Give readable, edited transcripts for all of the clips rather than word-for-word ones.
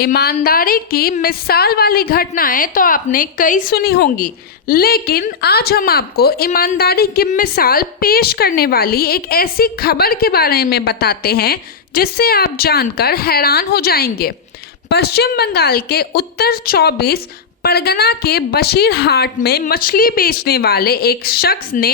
ईमानदारी की मिसाल वाली घटनाएं तो आपने कई सुनी होंगी, लेकिन आज हम आपको ईमानदारी की मिसाल पेश करने वाली एक ऐसी खबर के बारे में बताते हैं जिससे आप जानकर हैरान हो जाएंगे। पश्चिम बंगाल के उत्तर 24 परगना के बशीरहाट में मछली बेचने वाले एक शख्स ने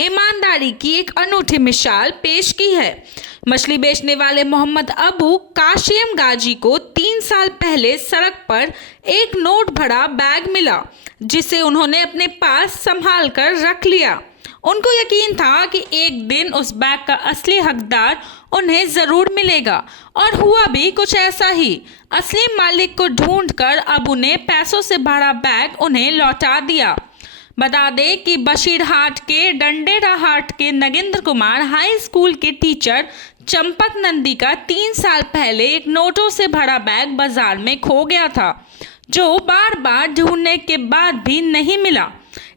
ईमानदारी की एक अनूठी मिसाल पेश की है। मछली बेचने वाले मोहम्मद अबू काशिम गाजी को 3 साल पहले सड़क पर एक नोट भरा बैग मिला, जिसे उन्होंने अपने पास संभाल कर रख लिया। उनको यकीन था कि एक दिन उस बैग का असली हकदार उन्हें ज़रूर मिलेगा, और हुआ भी कुछ ऐसा ही। असली मालिक को ढूंढकर अबू ने पैसों से भरा बैग उन्हें लौटा दिया। बता दें कि बशीरहाट के डंडेराहाट के नगेंद्र कुमार हाई स्कूल के टीचर चंपक नंदी का 3 साल पहले एक नोटों से भरा बैग बाजार में खो गया था, जो बार बार ढूंढने के बाद भी नहीं मिला।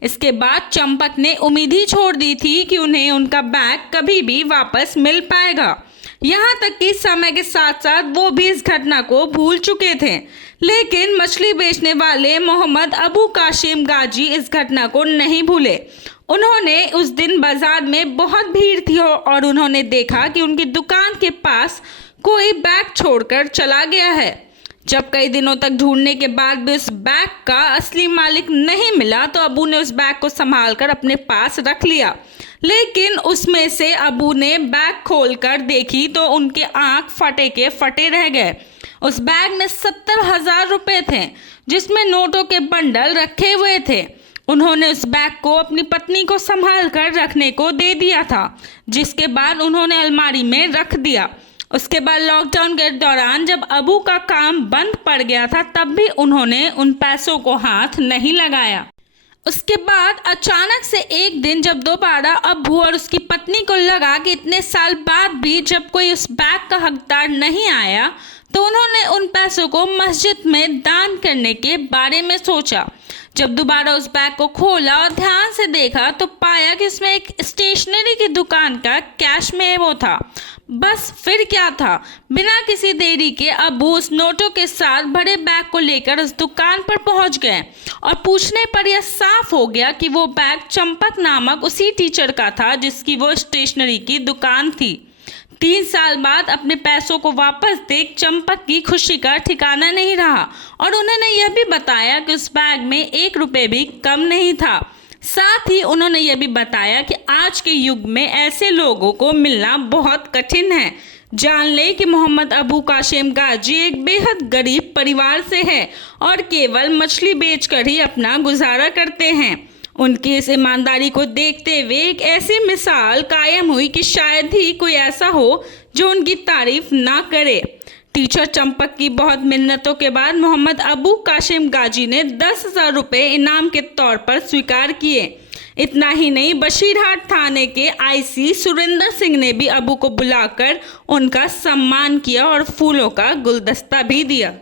इसके बाद चंपक ने उम्मीद ही छोड़ दी थी कि उन्हें उनका बैग कभी भी वापस मिल पाएगा। यहाँ तक कि समय के साथ साथ वो भी इस घटना को भूल चुके थे, लेकिन मछली बेचने वाले मोहम्मद अबू काशिम गाजी इस घटना को नहीं भूले। उन्होंने उस दिन बाजार में बहुत भीड़ थी और उन्होंने देखा कि उनकी दुकान के पास कोई बैग छोड़कर चला गया है। जब कई दिनों तक ढूंढने के बाद भी उस बैग का असली मालिक नहीं मिला, तो अबू ने उस बैग को संभालकर अपने पास रख लिया। लेकिन उसमें से अबू ने बैग खोलकर देखी तो उनके आंख फटे के फटे रह गए। उस बैग में 70,000 रुपये थे, जिसमें नोटों के बंडल रखे हुए थे। उन्होंने उस बैग को अपनी पत्नी को संभाल कर रखने को दे दिया था, जिसके बाद उन्होंने अलमारी में रख दिया। उसके बाद लॉकडाउन के दौरान जब अबू का काम बंद पड़ गया था, तब भी उन्होंने उन पैसों को हाथ नहीं लगाया। उसके बाद अचानक से एक दिन जब दोबारा अबू और उसकी पत्नी को लगा कि इतने साल बाद भी जब कोई उस बैग का हकदार नहीं आया, तो उन्होंने उन पैसों को मस्जिद में दान करने के बारे में सोचा। जब दोबारा उस बैग को खोला और ध्यान से देखा तो पाया कि उसमें एक स्टेशनरी की दुकान का कैश मेमो था। बस फिर क्या था, बिना किसी देरी के अबू उस नोटों के साथ भरे बैग को लेकर उस दुकान पर पहुंच गए, और पूछने पर यह साफ हो गया कि वो बैग चंपक नामक उसी टीचर का था जिसकी वो स्टेशनरी की दुकान थी। 3 साल बाद अपने पैसों को वापस देख चंपक की खुशी का ठिकाना नहीं रहा, और उन्होंने यह भी बताया कि उस बैग में 1 रुपये भी कम नहीं था। साथ ही उन्होंने यह भी बताया कि आज के युग में ऐसे लोगों को मिलना बहुत कठिन है। जान ले कि मोहम्मद अबू काशिम गाजी एक बेहद गरीब परिवार से है और केवल मछली बेचकर ही अपना गुजारा करते हैं। उनकी इस ईमानदारी को देखते हुए एक ऐसी मिसाल कायम हुई कि शायद ही कोई ऐसा हो जो उनकी तारीफ ना करे। टीचर चंपक की बहुत मिन्नतों के बाद मोहम्मद अबू काशिम गाजी ने 10,000 रुपये इनाम के तौर पर स्वीकार किए। इतना ही नहीं, बशीरहाट थाने के आईसी सुरेंद्र सिंह ने भी अबू को बुलाकर उनका सम्मान किया और फूलों का गुलदस्ता भी दिया।